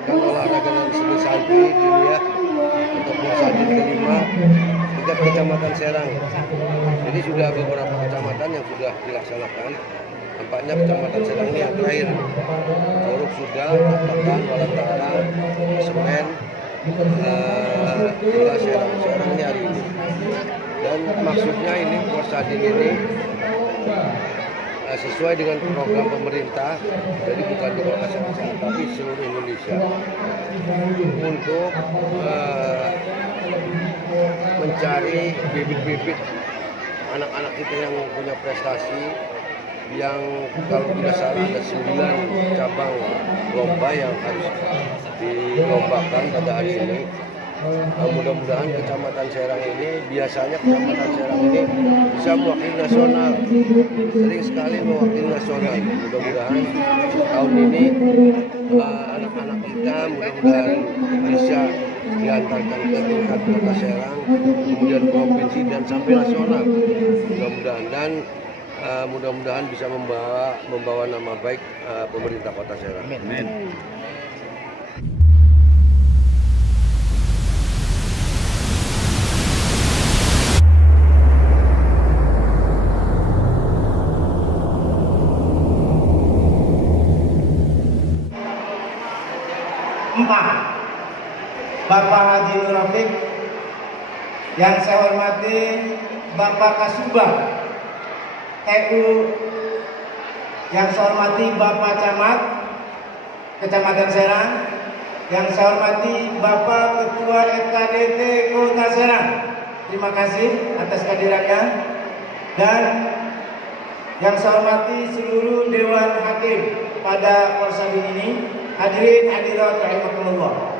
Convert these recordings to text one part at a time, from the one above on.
Pekan Olahraga dan Seni Santri Diniah untuk Mursadi kelima tingkat Kecamatan Serang. Jadi sudah beberapa kecamatan yang sudah dilaksanakan. Tampaknya Kecamatan Serang ini yang terakhir. Curug sudah, Tapakan, Walataka, Semen, tinggal Serang. Serang ini hari ini. Dan maksudnya ini Mursadi ini sesuai dengan program pemerintah, jadi bukan di Kota Serang tapi seluruh Indonesia, untuk mencari bibit-bibit anak-anak kita yang punya prestasi, yang kalau tidak salah ada 9 cabang lomba yang harus dilombakan pada hari ini. Mudah-mudahan Kecamatan Serang ini, biasanya Kecamatan Serang ini bisa mewakili nasional, sering sekali mewakili nasional. Mudah-mudahan tahun ini anak-anak kita mudah-mudahan bisa diantarkan ke tingkat Kota Serang, kemudian provinsi dan sampai nasional. Mudah-mudahan dan mudah-mudahan bisa membawa nama baik pemerintah Kota Serang. Amin. Bapak Haji Nur Rafiq, yang saya hormati Bapak Kasubag TU, yang saya hormati Bapak Camat Kecamatan Serang, yang saya hormati Bapak Ketua FKDT Kota Serang. Terima kasih atas kehadirannya. Dan yang saya hormati seluruh Dewan Hakim pada Mursadi ini. Hadirin hadirat rahimakumullah.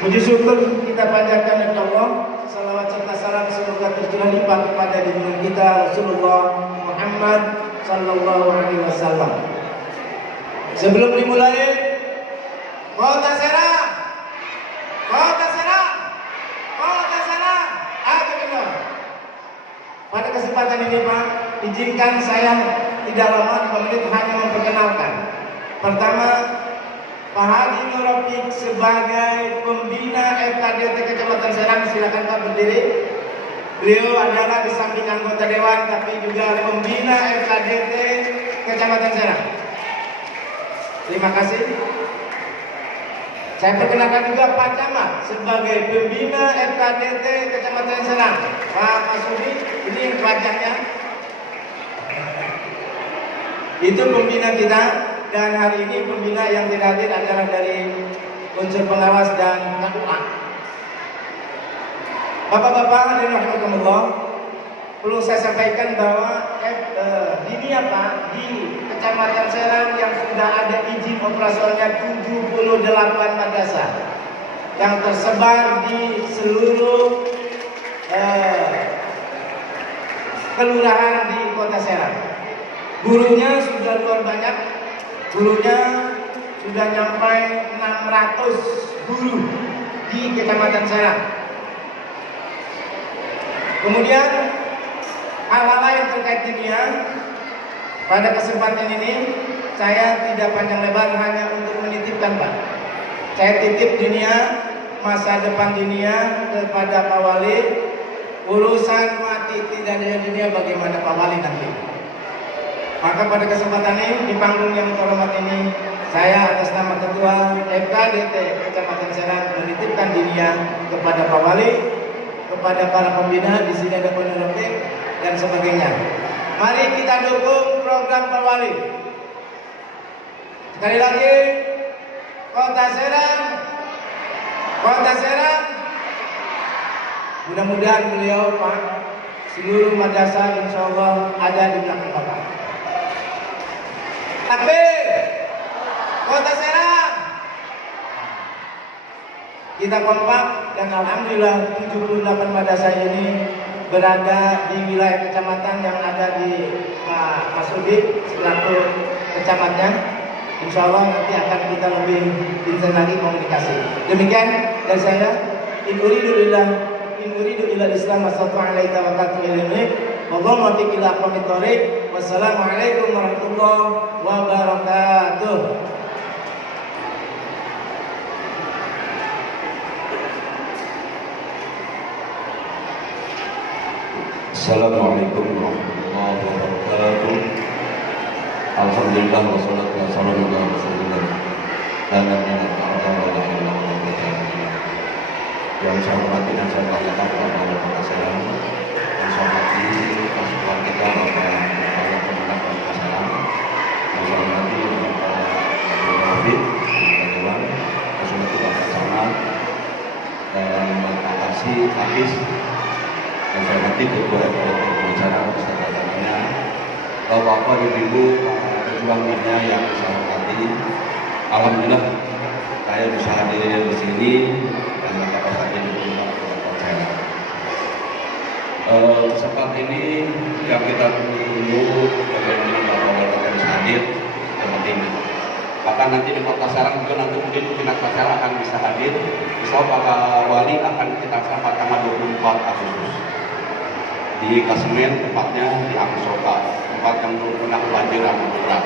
Puji syukur kita panjatkan kepada Allah. Salawat serta salam semoga tercurah limpah kepada junjungan kita Rasulullah Muhammad sallallahu alaihi wasallam. Sebelum dimulai, Kota Serang, Kota Serang, Kota Serang, ayo kita. Pada kesempatan ini Pak, izinkan saya tidak lama 5 menit hanya memperkenalkan. Pertama, Pak Haji Nur Rafiq sebagai pembina FKDT Kecamatan Serang, silakan Pak berdiri. Beliau adalah di samping anggota dewan tapi juga pembina FKDT Kecamatan Serang. Terima kasih. Saya perkenalkan juga Pak Camat sebagai pembina FKDT Kecamatan Serang. Pak Masudi, ini wajahnya. Itu pembina kita. Dan hari ini pembina yang tidak hadir adalah dari unsur pengawas dan KUA. Bapak-bapak hadirin rahimakumullah, perlu saya sampaikan bahwa Diniah Pak di Kecamatan Serang yang sudah ada izin operasionalnya 78 madrasah yang tersebar di seluruh kelurahan di Kota Serang. Gurunya sudah luar banyak. Gurunya sudah nyampai 600 guru di Kecamatan Serang. Kemudian hal-hal lain terkait Diniah, pada kesempatan ini saya tidak panjang lebar hanya untuk menitipkan Pak. Saya titip Diniah, masa depan Diniah kepada Pak Wali. Urusan mati tidak ada Diniah, bagaimana Pak Wali nanti. Maka pada kesempatan ini di panggung yang terhormat ini, saya atas nama Ketua FKDT Kecamatan Serang menitipkan Diniah kepada Pak Wali, kepada para pembina. Di sini ada Pak Nur Rafiq dan sebagainya. Mari kita dukung program Pak Wali. Sekali lagi, Kota Serang, Kota Serang. Mudah-mudahan beliau Pak, seluruh madrasah insya Allah ada di belakang Bapak. Tapi Kota Serang, kita kompak dan alhamdulillah 78 madrasah ini berada di wilayah kecamatan yang ada di Pak Masudi selaku kecamatnya. Insya Allah nanti akan kita lebih intens lagi komunikasi. Demikian dari saya. In uridu illa Islam astagfirullahaladzim wa atubu Wallahu muwaffiq ila aqwamit thoriq. Wassalamualaikum warahmatullahi wabarakatuh. Assalamualaikum warahmatullahi wabarakatuh. Alhamdulillah wassalatu wassalamu ala Rasulillah. Yang saya hormati dan saya banggakan kepada Bapak saya, yang saya hormati pasukan kita Bapak Pemenang Bapak saya, yang saya hormati Bapak Abdul Hafid, Bapak Dewan, yang saya hormati Bapak Camat, dan Bapak Kasih Hafiz, yang saya hormati Ketua RPT Pembicara beserta jajarannya, Bapak-bapak, ibu-ibu, para pejuang dunia yang saya hormati. Alhamdulillah saya bisa hadir di sini dan dapat hadir di rumah Bapak saya. Kesempatan ini yang kita tunggu bagaimana Bapak Wali bisa hadir penting. Bahkan nanti di Kota Serang juga nanti mungkin Kota Serang akan bisa hadir. Insya Allah Bapak Wali akan kita sapa tanggal 24 Agustus di Kasemen, tepatnya di Angsoka, tempat yang pernah kebanjiran berat.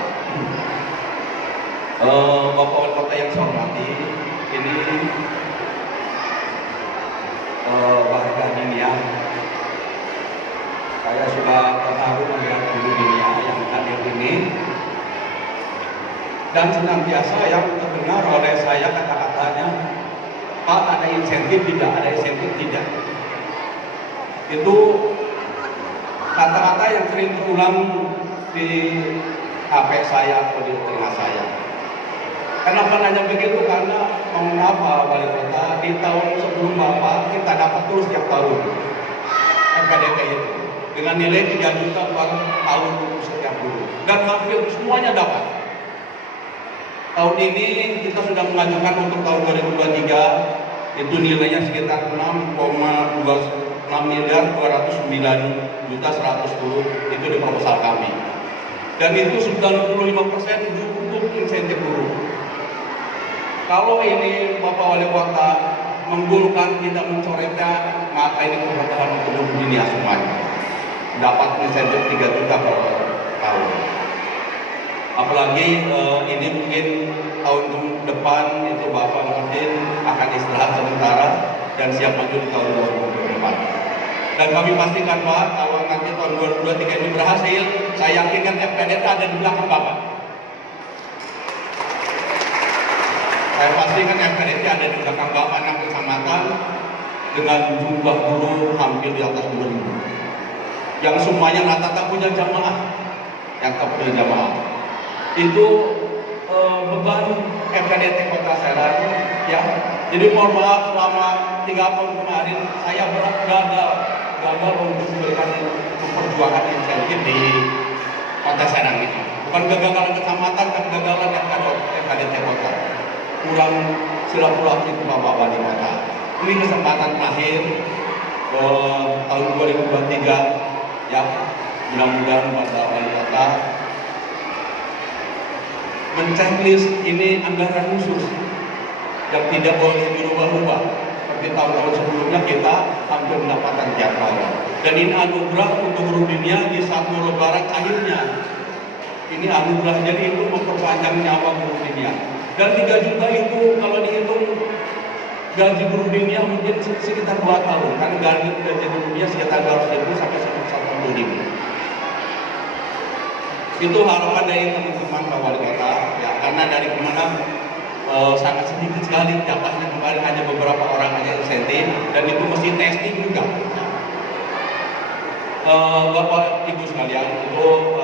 Bapak Wali Kota yang saya hormati, ini warga dunia. Saya sudah terharu melihat guru dunia yang hadir ini, dan senantiasa yang terdengar oleh saya kata-katanya, Pak, ada insentif tidak, ada insentif tidak. Itu kata-kata yang sering terulang di HP saya atau di telinga saya. Kenapa nanya begitu? Karena mengapa Wali Kota di tahun sebelum Bapak kita dapat terus setiap tahun MPDP itu dengan nilai 3 juta per tahun setiap guru, dan hampir semuanya dapat. Tahun ini kita sudah mengajukan untuk tahun 2023 itu nilainya sekitar 6,209.110 itu di proposal kami, dan itu 95% cukup insentif guru. Kalau ini Bapak Wali Kota menggulkan tidak mencoretnya, maka ini keberkahan untuk dunia semuanya. Dapat insentif 3 juta per tahun. Apalagi ini mungkin tahun depan itu Bapak mungkin akan istirahat sementara dan siap maju di tahun 2024. Dan kami pastikan Pak, kalau nanti tahun 2023 ini berhasil, saya yakinkan FPDT ada di belakang Bapak. Saya pastikan FPDT ada di belakang Bapak 6 kecamatan dengan jumlah guru hampir di atas 2.000. Yang semuanya rata-rata punya jamaah, yang tak punya jamaah. Itu beban FPDT Kota Serang, ya. Jadi mohon maaf selama 3 tahun kemarin saya gagal untuk memberikan perjuangan insentif di Kota Serang ini. Bukan kegagalan kecamatan, tapi kegagalan FPDT Kota. Kurang silaturahmi ke Bapak Wali Kota. Ini kesempatan terakhir tahun 2023, ya, mudah-mudahan Bapak Wali Kota menceklis ini anggaran khusus yang tidak boleh dirubah-rubah. Seperti tahun-tahun sebelumnya kita hampir mendapatkan tiap tahun. Dan ini anugerah untuk guru dunia di satu lebaran akhirnya. Ini anugerah, jadi itu memperpanjang nyawa guru dunia. Dan 3 juta itu kalau dihitung gaji guru dunia mungkin sekitar 2 tahun. Karena gaji guru dunia sekitar 200.000 sampai 140.000. Itu harapan dari teman-teman Pak Wali Kota, ya, karena dari kemana sangat sedikit sekali jatahnya, kemarin hanya beberapa orang aja insentif, dan itu mesti testing juga. Bapak Ibu sekalian, itu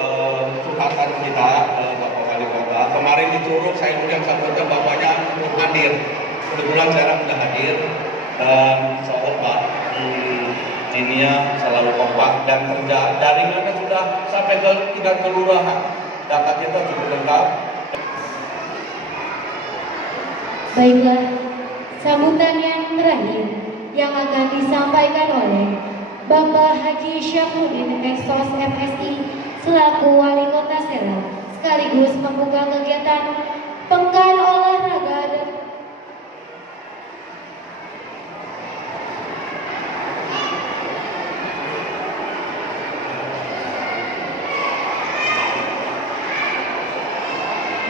curhatan kita Bapak Wali Kota. Kemarin di Curug saya yang sambutan Bapaknya untuk hadir. Kebetulan saya sudah hadir, dan soal Pak Dinia selalu kompak dan kerja. Jaringannya sudah sampai ke 3 kelurahan. Data kita cukup lengkap. Baiklah, sambutan yang terakhir yang akan disampaikan oleh Bapak Haji Syafruddin Eksos MSI selaku Wali Kota Serang, sekaligus membuka kegiatan Pekan Olahraga dan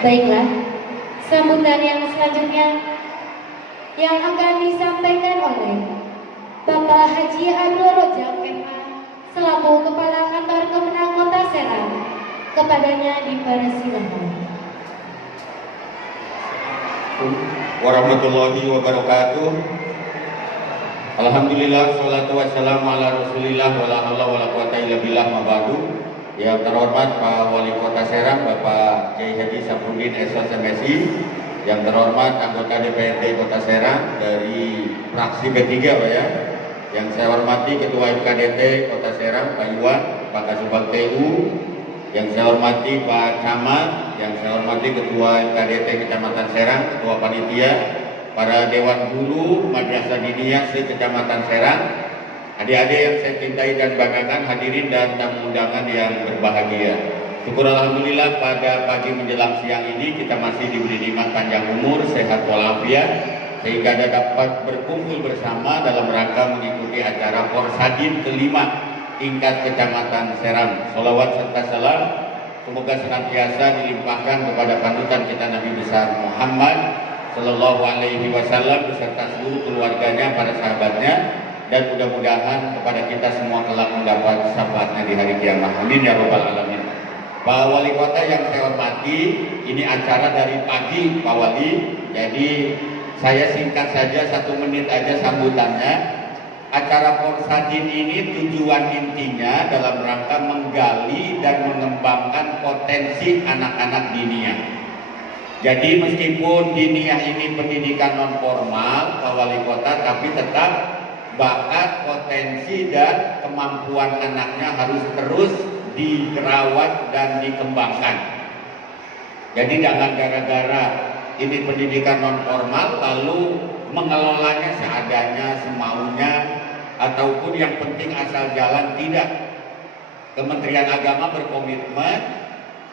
Baiklah, sambutan yang selanjutnya yang akan disampaikan oleh Bapak Haji Abdul Rojak MA selaku Kepala Kantor Kemenang Kota Serang. Kepadanya dipersilakan. Warahmatullahi wabarakatuh. Alhamdulillah, salatu wassalamu ala rasulillah, wala haula wala quwata illa billah, ma ba'du. Yang terhormat Pak Wali Kota Serang, Bapak Kiai Haji Sapruddin SMSI. Yang terhormat anggota DPRD Kota Serang dari fraksi P3, Pak ya. Yang saya hormati Ketua MKDT Kota Serang, Pak Iwan, Pak Kasubag TU. Yang saya hormati Pak Camat, yang saya hormati Ketua MKDT Kecamatan Serang, Ketua Panitia, para Dewan Guru Madrasah Diniyah se-Kecamatan Serang, adik-adik yang saya cintai dan banggakan, hadirin dan tamu undangan yang berbahagia. Syukur alhamdulillah pada pagi menjelang siang ini kita masih diberi nikmat panjang umur, sehat walafiat, sehingga dapat berkumpul bersama dalam rangka mengikuti acara Porsadin kelima tingkat Kecamatan Serang. Sholawat serta salam semoga senantiasa dilimpahkan kepada panutan kita Nabi besar Muhammad Sallallahu Alaihi Wasallam beserta seluruh keluarganya, para sahabatnya, dan mudah-mudahan kepada kita semua kelak mendapat syafaatnya di hari kiamat. Amin ya rabbal alamin. Pak Wali Kota yang saya hormati, ini acara dari pagi Pak Wali, jadi saya singkat saja 1 menit aja sambutannya. Acara Porsadin ini tujuan intinya dalam rangka menggali dan mengembangkan potensi anak-anak diniyah. Jadi meskipun diniyah ini pendidikan non formal Pak Wali Kota, tapi tetap bakat, potensi dan kemampuan anaknya harus terus dirawat dan dikembangkan. Jadi jangan gara-gara ini pendidikan non formal lalu mengelolanya seadanya, semaunya, ataupun yang penting asal jalan. Tidak. Kementerian Agama berkomitmen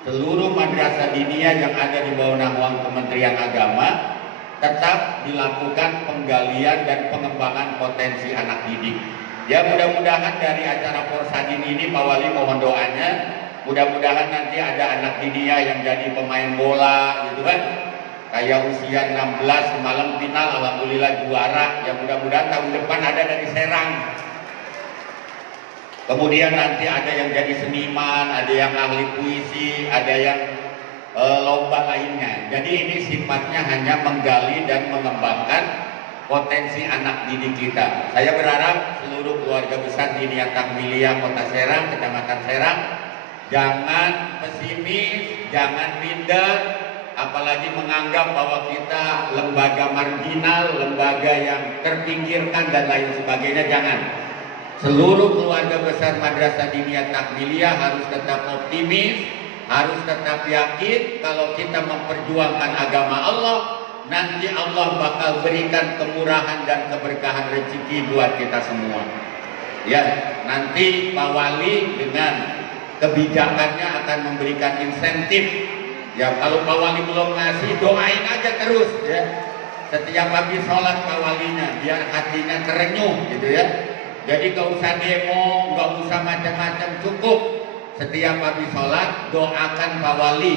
seluruh madrasah diniyah yang ada di bawah naungan Kementerian Agama tetap dilakukan penggalian dan pengembangan potensi anak didik. Ya, mudah-mudahan dari acara Porsadin ini Pak Wali mohon doanya, mudah-mudahan nanti ada anak diniyah yang jadi pemain bola gitu kan. Kayak usia 16 semalam final alhamdulillah juara, yang mudah-mudahan tahun depan ada dari Serang. Kemudian nanti ada yang jadi seniman, ada yang ahli puisi, ada yang lomba lainnya. Jadi ini sifatnya hanya menggali dan mengembangkan potensi anak didik kita. Saya berharap seluruh keluarga besar Diniyah Takmiliyah Kota Serang, Kecamatan Serang, jangan pesimis, jangan minder, apalagi menganggap bahwa kita lembaga marginal, lembaga yang terpinggirkan dan lain sebagainya. Jangan. Seluruh keluarga besar Madrasah Diniyah Takmiliyah harus tetap optimis, harus tetap yakin kalau kita memperjuangkan agama Allah, nanti Allah bakal berikan kemurahan dan keberkahan rezeki buat kita semua. Ya, nanti Pak Wali dengan kebijakannya akan memberikan insentif. Ya, kalau Pak Wali belum ngasih, doain aja terus ya. Setiap habis sholat Pak Walinya, biar hatinya terenyuh gitu ya. Jadi gak usah demo, gak usah macam-macam, cukup setiap habis sholat doakan Pak Wali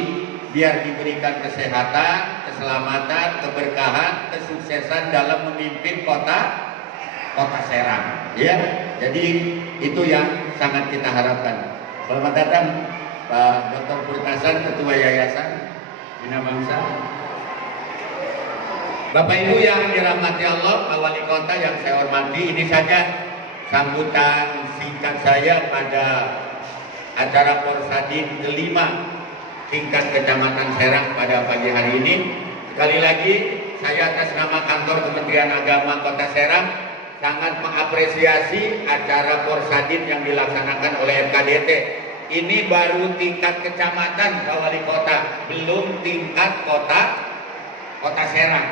biar diberikan kesehatan, keselamatan, keberkahan, kesuksesan dalam memimpin kota Serang. Ya, jadi itu yang sangat kita harapkan. Selamat datang Pak Dr. Purtasan, Ketua Yayasan Bina Bangsa. Bapak Ibu yang dirahmati Allah, Pak Wali Kota yang saya hormati, ini saja sambutan singkat saya pada acara Porsadin kelima tingkat Kecamatan Serang pada pagi hari ini. Sekali lagi, saya atas nama Kantor Kementerian Agama Kota Serang sangat mengapresiasi acara Porsadin yang dilaksanakan oleh MKDT. Ini baru tingkat kecamatan Pak Wali Kota, belum tingkat kota Serang.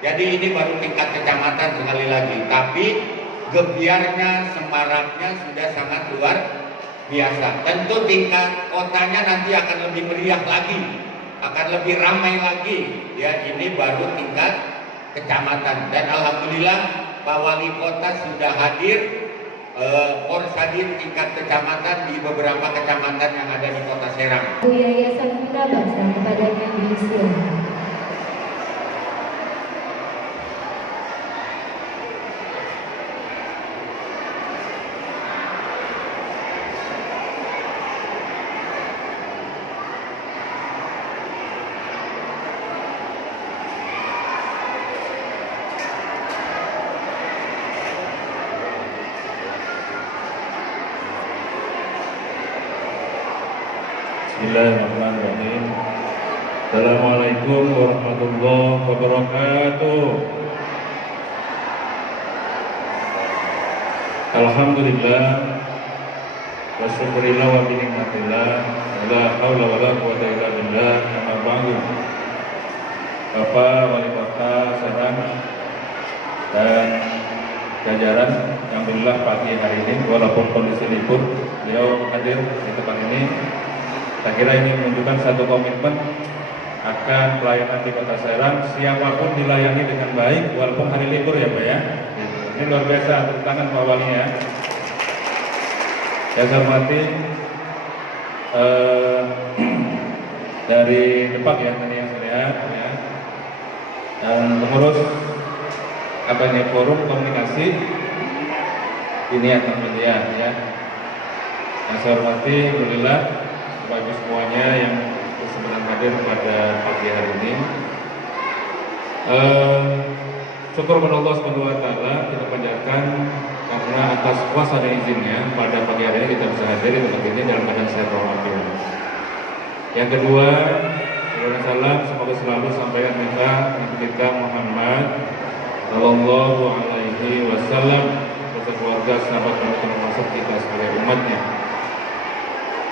Jadi ini baru tingkat kecamatan sekali lagi, tapi gebiarnya, semaraknya sudah sangat luar biasa. Tentu tingkat kotanya nanti akan lebih meriah lagi, akan lebih ramai lagi. Ya, ini baru tingkat kecamatan. Dan alhamdulillah Pak Wali Kota sudah hadir Porsadin tingkat kecamatan di beberapa kecamatan yang ada di Kota Serang. Yayasan Bina Bangsa kepadanya disilakan. Bismillahirrahmanirrahim. Assalamualaikum warahmatullahi wabarakatuh. Alhamdulillah wa syukurillah wa binikmatillah la haula wa la quwata illa billah. Amma ba'du. Bapak Wali Kota Serang dan jajaran, alhamdulillah pagi hari ini walaupun kondisi libur beliau hadir di tempat ini. Saya kira ini menunjukkan satu komitmen akan pelayanan di Kota Serang, siapapun dilayani dengan baik walaupun hari libur ya Pak ya. Ini luar biasa, tepuk tangan Pak Wali ya. Saya hormati dari Depak ya tadi yang saya lihat ya, dan pengurus forum komunikasi ini akan media ya. Yang saya hormati, alhamdulillah bagi semuanya yang berkenan hadir pada pagi hari ini. Syukur kepada Allah Subhanahu wa taala kita panjatkan karena atas kuasa dan izinnya pada pagi hari ini kita bisa hadir di tempat ini dalam keadaan sehat walafiat. Yang kedua, salam semoga selalu sampaikan kita Muhammad sallallahu alaihi wasallam beserta keluarga, sahabat dan termasuk kita sebagai umatnya.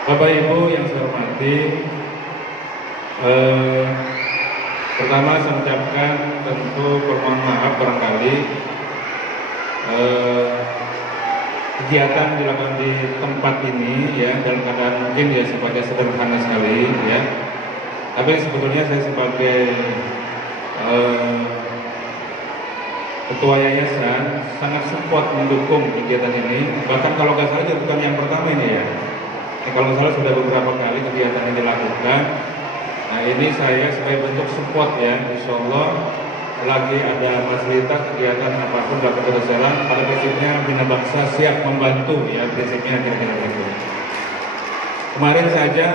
Bapak Ibu yang saya hormati, pertama saya mengucapkan tentu permohonan maaf barangkali kegiatan dilakukan di tempat ini ya dalam keadaan mungkin ya sifatnya sederhana sekali ya. Tapi sebetulnya saya sebagai ketua yayasan sangat support mendukung kegiatan ini. Bahkan kalau nggak salah bukan yang pertama ini ya. Kalau nggak salah sudah beberapa kali kegiatan ini dilakukan. Nah ini saya sebagai bentuk support ya, insya Allah lagi ada fasilitas kegiatan apapun dapat Kota Serang, pada prinsipnya Bina Bangsa siap membantu ya, prinsipnya kira-kira begitu. Kemarin saja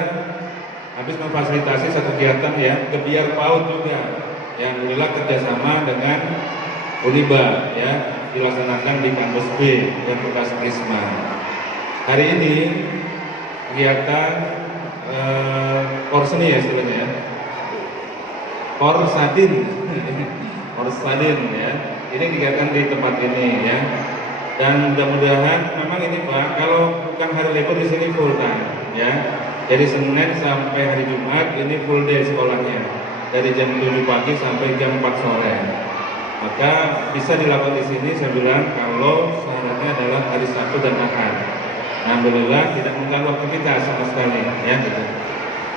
habis memfasilitasi satu kegiatan ya, Gebiar PAUD juga yang alhamdulillah kerjasama dengan Uniba ya, dilaksanakan di kampus B yang bekas Prisma. Hari ini kegiatan Porseni ya istilahnya ya, Porsadin ya, ini kegiatan di tempat ini ya, dan mudah-mudahan memang ini Pak, kalau bukan hari libur di sini full time ya, jadi Senin sampai hari Jumat ini full day sekolahnya, dari jam 7 pagi sampai jam 4 sore, maka bisa dilakukan di sini. Saya bilang kalau syaratnya adalah hari Sabtu dan Ahad. Alhamdulillah tidak mengganggu aktivitas sama sekali ya gitu.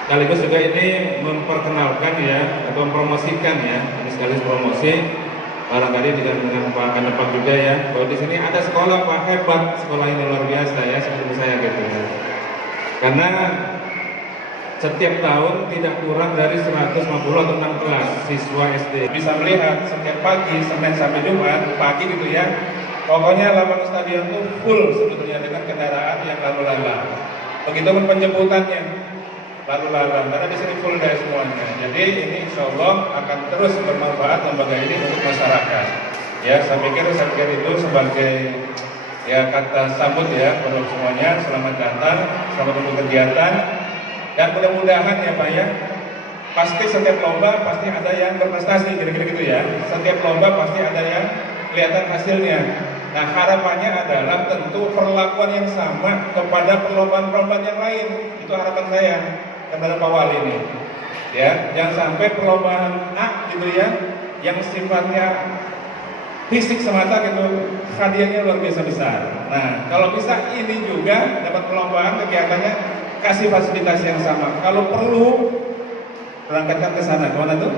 Sekaligus juga ini memperkenalkan ya atau mempromosikan ya, ini sekaligus promosi barangkali dengan Pak Kanepak juga ya, bahwa di sini ada sekolah Pak, hebat sekolah ini luar biasa ya, seperti saya gitu. Karena setiap tahun tidak kurang dari 150 atau 16 siswa SD. Bisa melihat setiap pagi Senin sampai Jumat pagi gitu ya. Pokoknya lapangan stadion itu full sebetulnya dengan kendaraan yang lalu lalang. Begitupun penjemputannya lalu lalang, karena di sini full day semuanya. Jadi ini insya Allah akan terus bermanfaat lembaga ini untuk masyarakat. Ya, saya pikir itu sebagai ya kata sambut ya untuk semuanya. Selamat datang, selamat untuk kegiatan, dan mudah-mudahan ya Pak ya. Pasti setiap lomba pasti ada yang berprestasi, kira-kira gitu ya. Setiap lomba pasti ada yang kelihatan hasilnya. Nah harapannya adalah tentu perlakuan yang sama kepada perlombaan-perlombaan yang lain. Itu harapan saya kepada Pak Wali ini. Ya, jangan sampai perlombaan A gitu ya, yang sifatnya fisik semata gitu, hadiahnya luar biasa besar. Nah, kalau bisa ini juga dapat perlombaan kegiatannya kasih fasilitas yang sama. Kalau perlu berangkatkan ke sana, kemana tuh?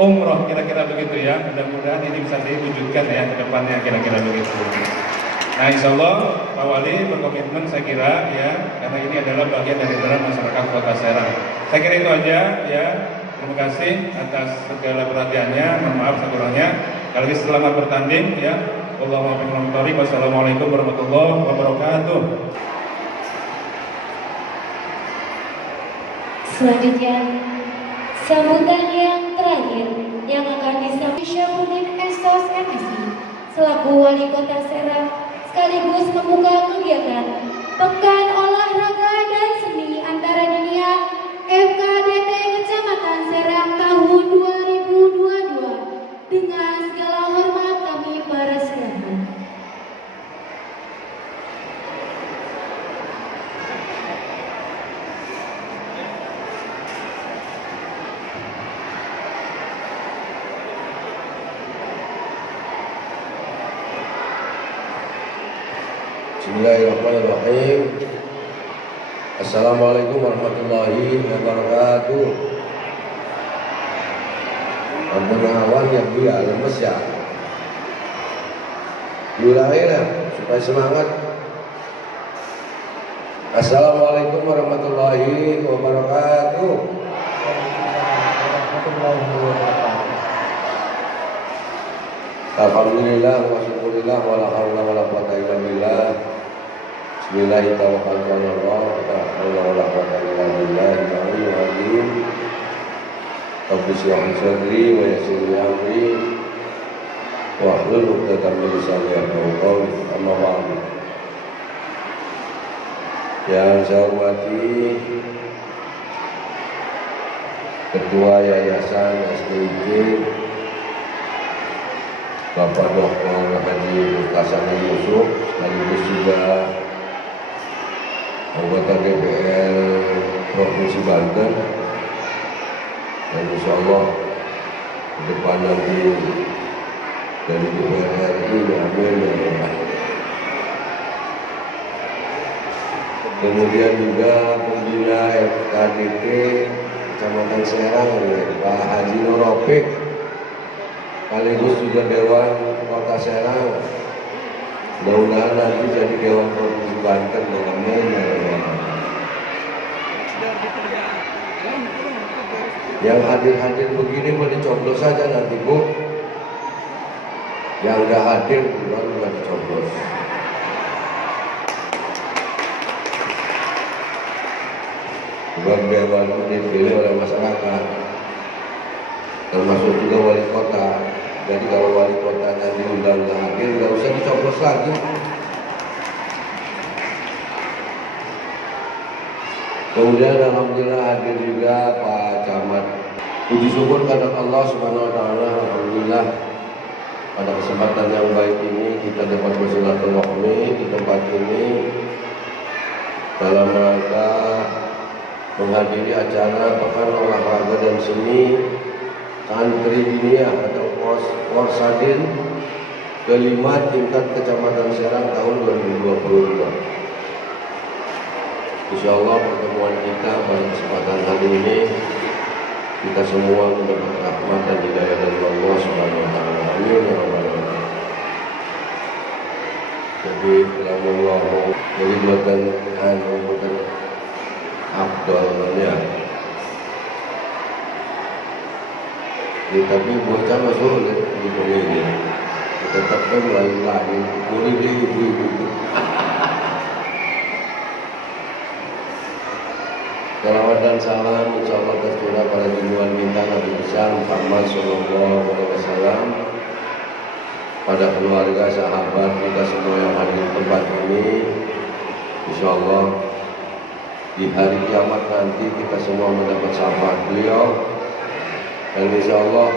Umroh kira-kira begitu ya. Mudah-mudahan ini bisa diwujudkan ya ke depannya kira-kira begitu. Nah insya Allah Pak Wali berkomitmen saya kira ya, karena ini adalah bagian dari masyarakat Kota Serang. Saya kira itu aja ya. Terima kasih atas segala perhatiannya. Mohon maaf sekurangnya. Kali ini selamat bertanding ya. Wassalamualaikum warahmatullahi wabarakatuh. Selanjutnya sambutan yang terakhir yang akan disampaikan Syafruddin Estos MSI selaku Wali Kota Serang sekaligus membuka kegiatan Pekan Olahraga dan Seni Antara Dunia Bismillahirrahmanirrahim. Assalamualaikum warahmatullahi wabarakatuh. Ampun awan yang dia lemes ya. Mulailah supaya semangat. Assalamualaikum warahmatullahi wabarakatuh. Alhamdulillah wa syukurillah wa la haula wa la quwwata illa billah. Bismillahirrahmanirrahim. La haula wa la quwwata illa billah. Al-azim. Rabbi shrah li sadri wa yassir li amri wa hlul 'uqdatam min lisani yafqahu qawli. Amma ba'du. Yang saya hormati Ketua Yayasan SDIK Bapak Dr. Haji Murtasana Yusuf, sekaligus juga anggota DPR Provinsi Banten, dan insya Allah ke depan nanti dari DPR RI, amin ya Allah. Kemudian juga pembina FKDT Kecamatan Serang, Pak Haji Nuropik, sekaligus juga Dewan Kota Serang. Mudah-mudahan nanti jadi Dewan Provinsi Banten, amin ya Allah. Yang hadir-hadir begini mau dicoblos saja nanti, Bu. Yang nggak hadir baru nggak dicoblos. Sebab dewan itu dipilih oleh masyarakat, termasuk juga wali kota. Jadi kalau wali kotanya diundang nggak hadir, nggak usah dicoblos lagi. Kemudian alhamdulillah hadir juga Pak Camat. Puji syukur kepada Allah Subhanahu wa taala, alhamdulillah pada kesempatan yang baik ini kita dapat bersilaturahmi di tempat ini dalam rangka menghadiri acara Pekan Olahraga dan Seni Santri Diniyah atau Korsadin kelima tingkat Kecamatan Serang tahun 2022. Insya Allah pertemuan kita pada kesempatan hari ini kita semua mendapat rahmat dan hidayah dari Allah Subhanahu wa taala. Amin ya rabbal alamin. Jadi kalau Allah jadi buatan Abdulnya. Tapi bocah masuk di ini. Tetapnya lain-lain. Murid di ibu-ibu. Salawat dan salam insyaallah tercurah pada junjungan kita Nabi besar Muhammad sallallahu alaihi wasallam, pada keluarga, sahabat kita semua yang hadir di tempat ini. Insyaallah di hari kiamat nanti kita semua mendapat syafaat beliau, dan insyaallah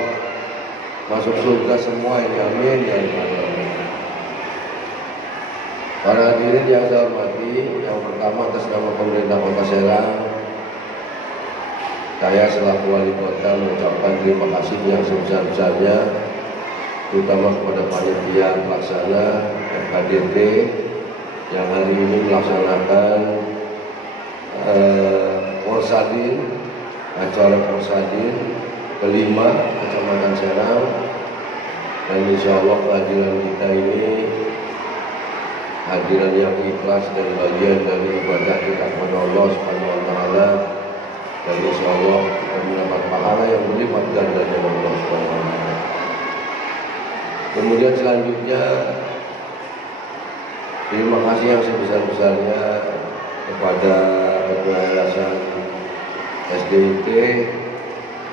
masuk surga semua ini, amin ya rabbal alamin. Para hadirin yang saya hormati, yang pertama atas nama pemerintah Kota Serang, saya selaku wali kota mengucapkan terima kasih yang sebesar-besarnya, terutama kepada panitia pelaksana FKDT yang hari ini melaksanakan Korsadin, acara Korsadin kelima Kecamatan Serang, dan insya Allah kehadiran kita ini hadiran yang ikhlas dan bagian dari ibadah kita kepada Allah Subhanahu wa taala, dan insya Allah kita mendapat pahala yang berlipat ganda dari Allah Subhanahu wa taala. Kemudian selanjutnya terima kasih yang sebesar-besarnya kepada Ketua Yayasan SDIK,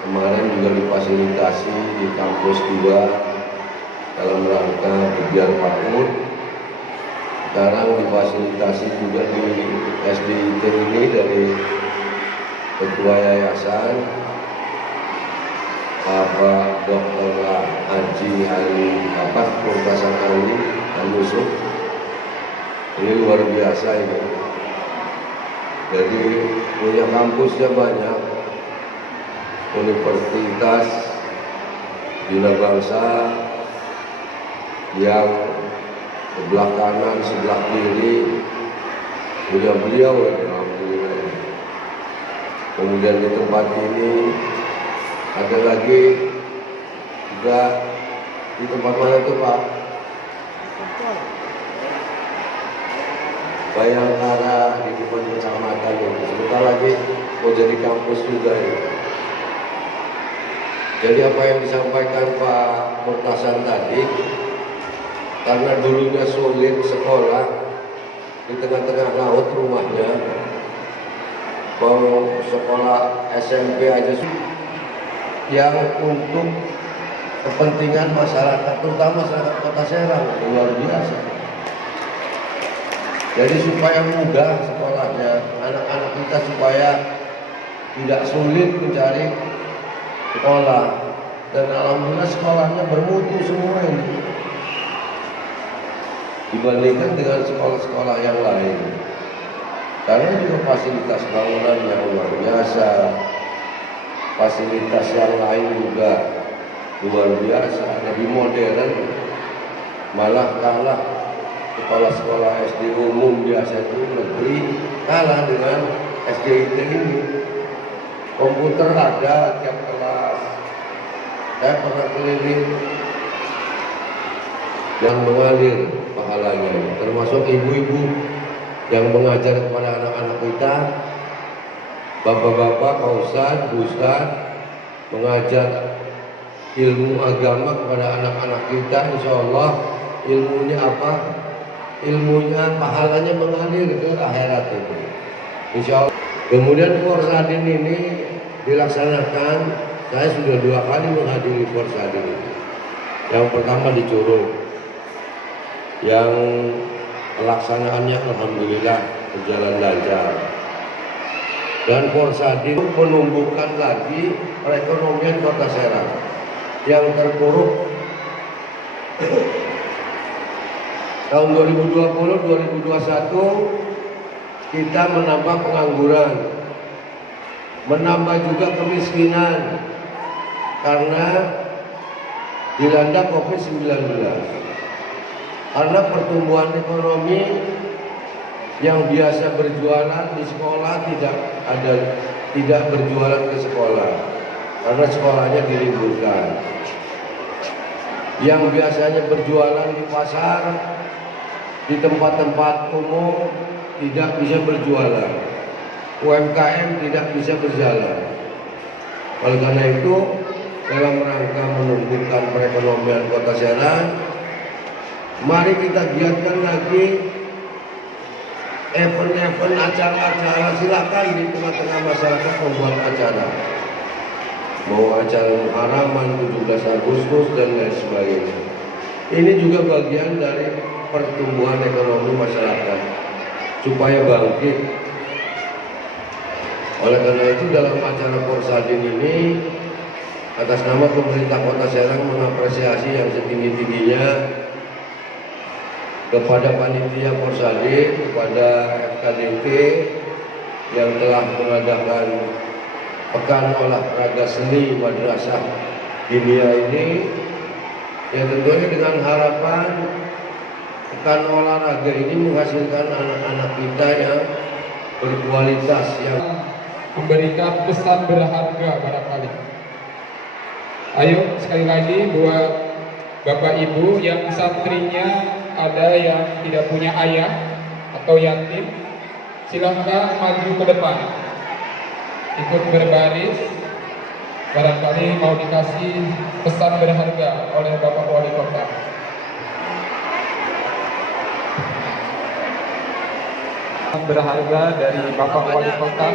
kemarin juga difasilitasi di kampus 2 dalam rangka Biar Pakut. Sekarang difasilitasi juga di SDIK ini dari Ketua Yayasan Bapak Dr. Haji Murtasana Yusuf. Ini luar biasa ini. Jadi punya kampusnya banyak, universitas bina bangsa yang sebelah kanan, sebelah kiri punya beliau ya, alhamdulillah. Kemudian di tempat ini ada lagi juga di tempat mana itu Pak? Bayangkara di depan kecamatan ini. Sebentar lagi mau jadi kampus juga ini. Jadi apa yang disampaikan Pak Murtasan tadi, karena dulunya sulit sekolah di tengah-tengah laut rumahnya, mau sekolah SMP aja yang untuk kepentingan masyarakat, terutama masyarakat Kota Serang, luar biasa. Jadi supaya mudah sekolahnya, anak-anak kita supaya tidak sulit mencari sekolah, dan alhamdulillah sekolahnya bermutu semua ini dibandingkan dengan sekolah-sekolah yang lain, karena juga fasilitas bangunan yang luar biasa, fasilitas yang lain juga luar biasa, lebih modern, malah kalah sekolah-sekolah SD umum biasa itu negeri, kalah dengan SDIT ini. Komputer ada tiap kelas. Saya pernah keliling yang mengalir pahalanya, termasuk ibu-ibu yang mengajar kepada anak-anak kita, bapak-bapak, Pak Ustadz, Bu Ustadz, mengajar ilmu agama kepada anak-anak kita. Insya Allah ilmunya apa? Ilmunya pahalanya mengalir ke akhirat itu, insya Allah. Kemudian Porsadin ini dilaksanakan, saya sudah 2 kali menghadiri Porsadin ini. Yang pertama di Curug, yang pelaksanaannya alhamdulillah berjalan lancar. Dan Porsadin menumbuhkan lagi perekonomian Kota Serang yang terpuruk tahun 2020-2021. Kita menambah pengangguran, menambah juga kemiskinan karena dilanda COVID-19. Karena pertumbuhan ekonomi yang biasa berjualan di sekolah tidak berjualan ke sekolah karena sekolahnya diliburkan. Yang biasanya berjualan di pasar, di tempat-tempat umum tidak bisa berjualan, UMKM tidak bisa berjalan. Oleh karena itu, dalam rangka menumbuhkan perekonomian Kota Serang, mari kita giatkan lagi event-event, acara-acara. Silakan di tengah-tengah masyarakat membuat acara, mau acara Muharraman, 17 Agustus dan lain sebagainya. Ini juga bagian dari pertumbuhan ekonomi masyarakat supaya bangkit. Oleh karena itu dalam acara Porsadin ini, atas nama pemerintah Kota Serang mengapresiasi yang setinggi-tingginya kepada panitia Porsadin, kepada FKDP yang telah mengadakan pekan olahraga seni madrasah dunia ini, ya tentunya dengan harapan pekan olahraga ini menghasilkan anak-anak kita yang berkualitas, yang memberikan pesan berharga barangkali. Ayo sekali lagi buat Bapak Ibu yang santrinya ada yang tidak punya ayah atau yatim, silahkan maju ke depan, ikut berbaris, barangkali mau dikasih pesan berharga oleh Bapak Wali Kota. Berharga dari Bapak Wali Kota,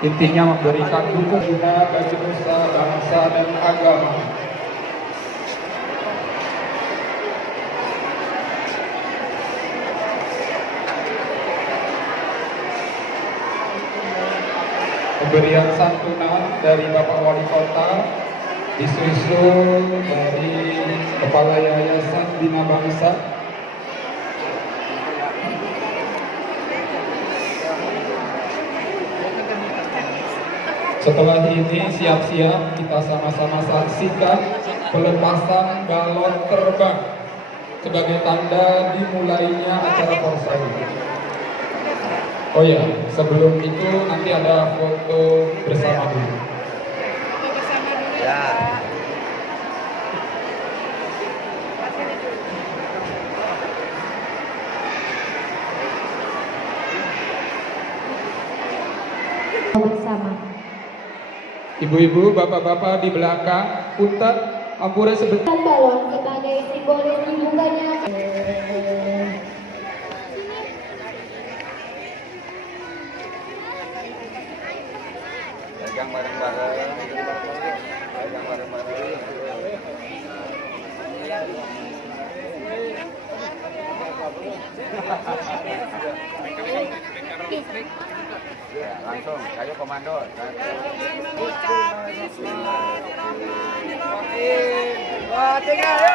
intinya memberikan dukungan bagi nusa, bangsa dan agama. Pemberian santunan dari Bapak Wali Kota disusul dari Kepala Yayasan Bina Bangsa. Setelah ini siap-siap kita sama-sama saksikan pelepasan balon terbang sebagai tanda dimulainya acara Polsai. Oh ya, sebelum itu nanti ada foto bersama dulu. Ya. bersama. Ibu-ibu, bapak-bapak di belakang, punten ampura sebentar. Dan balon sebagai simbolis dibukanya. Pegang bareng-bareng. Pegang bareng-bareng. Ya, langsung, ayo komando. Bismillahirrahmanirrahim.